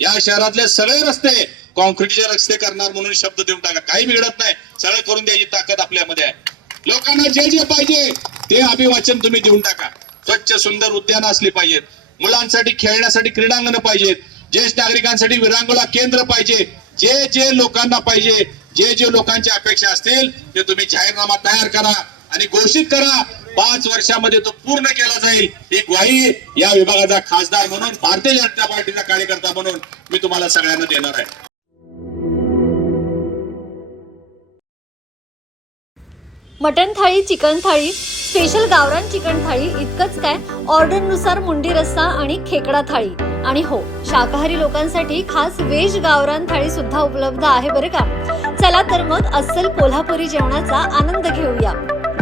या शहरातले सगळे रस्ते कॉन्क्रीटचे रस्ते करणार म्हणून शब्द देऊन टाका. काही बिघडत नाही. सगळं करून द्यायची ताकद आपल्यामध्ये आहे. लोकांना जे जे पाहिजे ते अभिवाचन तुम्ही देऊन टाका. स्वच्छ सुंदर उद्यानं असली पाहिजेत. मुलांसाठी खेळण्यासाठी क्रीडांगण पाहिजेत. ज्येष्ठ नागरिकांसाठी विरांगोळा केंद्र पाहिजे. जे जे लोकांना पाहिजे जे जे लोकांच्या अपेक्षा असतील ते तुम्ही जाहीरनामा तयार करा आणि घोषित करा. पाच वर्षामध्ये तो पूर्ण केला जाईल. ही ग्वाही या विभागाचा खासदार म्हणून भारतीय जनता पार्टीचा कार्यकर्ता म्हणून मी तुम्हाला सगळ्यांना देणार आहे. मटण थाळी चिकन थाळी स्पेशल गावरान चिकन थाळी इतकंच काय? ऑर्डरनुसार मुंडी रस्सा आणि खेकडा थाळी आणि हो शाकाहारी लोकांसाठी खास वेज गावरान थाळी सुद्धा उपलब्ध आहे बरं का? चला तर मग अस्सल कोल्हापुरी जेवणाचा आनंद घेऊया.